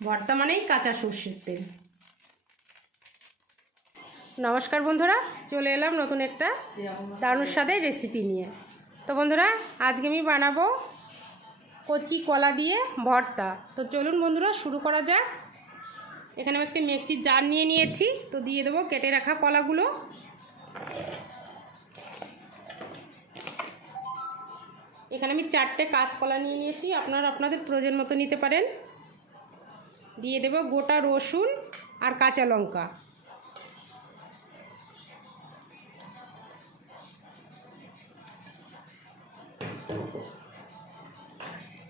ভর্তা মানেই কাঁচা সর্ষের তেল। নমস্কার বন্ধুরা, চলে এলাম নতুন একটা দারুণ স্বাদের রেসিপি নিয়ে। তো বন্ধুরা, আজকে আমি বানাবো কচি কলা দিয়ে ভর্তা। তো চলুন বন্ধুরা, শুরু করা যাক। এখানে আমি একটি মিক্সির জার নিয়ে নিয়েছি। তো দিয়ে দেবো কেটে রাখা কলাগুলো। এখানে আমি চারটে কাঁচকলা নিয়ে নিয়েছি। আপনারা আপনাদের প্রয়োজন মতো নিতে পারেন। দিয়ে দেব গোটা রসুন আর কাঁচা লঙ্কা।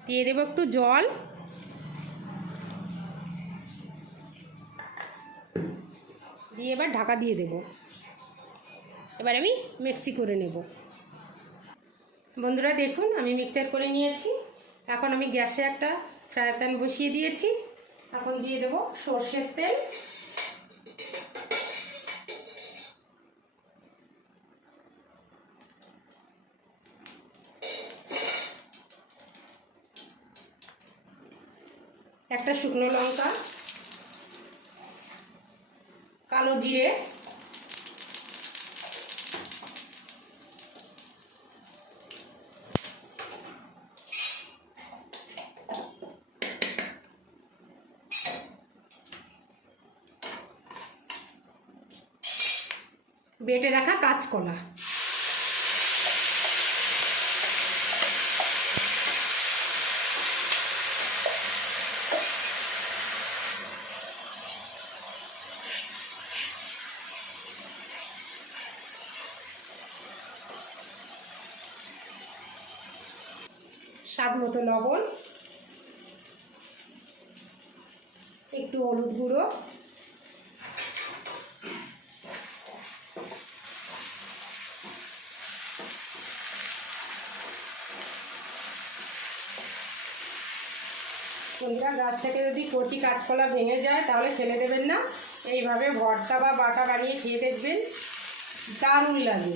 দিয়ে দেবো একটু জল। দিয়ে এবার ঢাকা দিয়ে দেব। এবার আমি মিক্সি করে নেব। বন্ধুরা দেখুন, আমি মিক্সচার করে নিয়েছি। এখন আমি গ্যাসে একটা ফ্রাই প্যান বসিয়ে দিয়েছি। এখন দিয়ে দেব সর্ষের তেল। একটা শুকনো লঙ্কা কালো জিরে বেটে রাখা কাঁচকলা। স্বাদ মতো লবণ একটু হলুদ গুঁড়ো। বন্ধুরা গাছ থেকে যদি কচি কাঠকলা ভেঙে যায়, তাহলে ফেলে দেবেন না। এইভাবে ভর্তা বা বাটা বানিয়ে খেয়ে দেখবেন দারুণ লাগে।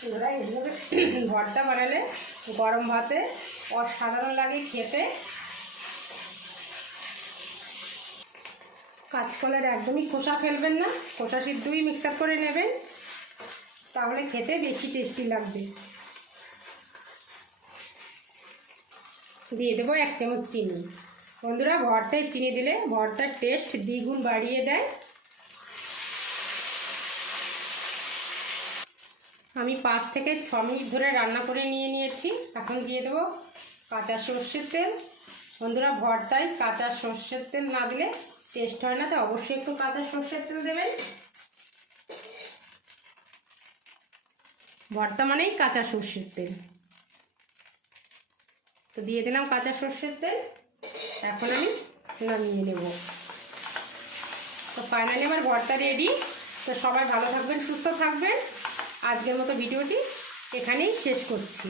বন্ধুরা এইভাবে ভর্তা বানালে গরম ভাতে অসাধারণ লাগে খেতে। কাঁচকলার একদমই খোসা ফেলবেন না, খোসা সিদ্ধই মিক্সার করে নেবেন। তাহলে খেতে বেশি টেস্টি লাগবে। দিয়ে দেবো এক চামচ চিনি। বন্ধুরা, ভর্তায় চিনি দিলে ভর্তার টেস্ট দ্বিগুণ বাড়িয়ে দেয়। আমি পাঁচ থেকে ছ মিনিট ধরে রান্না করে নিয়ে নিয়েছি। এখন দিয়ে দেবো কাঁচা সর্ষের তেল। বন্ধুরা, ভর্তায় কাঁচা সর্ষের তেল না দিলে টেস্ট হয় না তো অবশ্যই একটু কাঁচা সর্ষের তেল দেবেন। ভর্তা মানেই কাঁচা সর্ষের তেল। তো দিয়ে দিলাম কাঁচা সর্ষের তেল। এখন আমি নামিয়ে নেব। তো ফাইনালি আমার ভর্তা রেডি তো সবাই ভালো থাকবেন, সুস্থ থাকবেন। আজকের মতো ভিডিওটি এখানেই শেষ করছি।